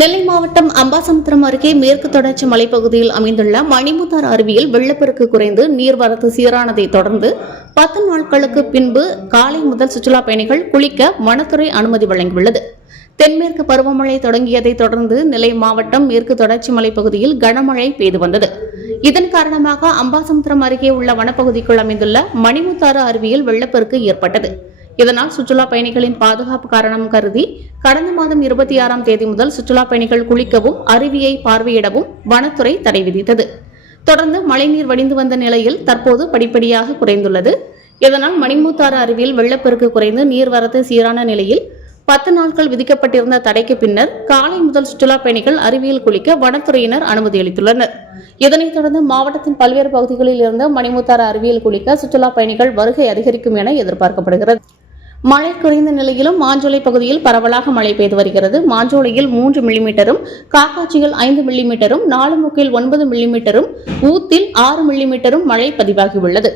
நெல்லை மாவட்டம் அம்பாசமுத்திரம் அருகே மேற்கு தொடர்ச்சி மலைப்பகுதியில் அமைந்துள்ள மணிமுத்தார் அருவியில் வெள்ளப்பெருக்கு குறைந்து நீர்வரத்து சீரானதை தொடர்ந்து பத்து நாட்களுக்கு பின்பு காலை முதல் சுற்றுலா பயணிகள் குளிக்க வனத்துறை அனுமதி வழங்கியுள்ளது. தென்மேற்கு பருவமழை தொடங்கியதை தொடர்ந்து நெல்லை மாவட்டம் மேற்கு தொடர்ச்சி மலைப்பகுதியில் கனமழை பெய்து வந்தது. இதன் காரணமாக அம்பாசமுத்திரம் அருகே உள்ள வனப்பகுதிக்குள் அமைந்துள்ள மணிமுத்தாறு அருவியில் வெள்ளப்பெருக்கு ஏற்பட்டது. இதனால் சுற்றுலா பயணிகளின் பாதுகாப்பு காரணம் கருதி கடந்த மாதம் இருபத்தி ஆறாம் தேதி முதல் சுற்றுலா பயணிகள் குளிக்கவும் அருவியை பார்வையிடவும் வனத்துறை தடை விதித்தது. தொடர்ந்து மழைநீர் வடிந்து வந்த நிலையில் தற்போது படிப்படியாக குறைந்துள்ளது. இதனால் மணிமுத்தாறு அருவியில் வெள்ளப்பெருக்கு குறைந்து நீர்வரத்து சீரான நிலையில் பத்து நாட்கள் விதிக்கப்பட்டிருந்த தடைக்கு பின்னர் காலை முதல் சுற்றுலா பயணிகள் அருவியில் குளிக்க வனத்துறையினர் அனுமதி அளித்துள்ளனர். இதனைத் தொடர்ந்து மாவட்டத்தின் பல்வேறு பகுதிகளில் இருந்து மணிமுத்தாறு அருவியில் குளிக்க சுற்றுலா பயணிகள் வருகை அதிகரிக்கும் என எதிர்பார்க்கப்படுகிறது. மழை குறைந்த நிலையிலும் மாஞ்சோலை பகுதியில் பரவலாக மழை பெய்து வருகிறது. மாஞ்சோலையில் மூன்று மில்லிமீட்டரும் காக்காட்சியில் ஐந்து மில்லிமீட்டரும் நாலுமுக்கில் ஒன்பது மில்லிமீட்டரும் ஊத்தில் ஆறு மில்லிமீட்டரும் மழை பதிவாகியுள்ளது.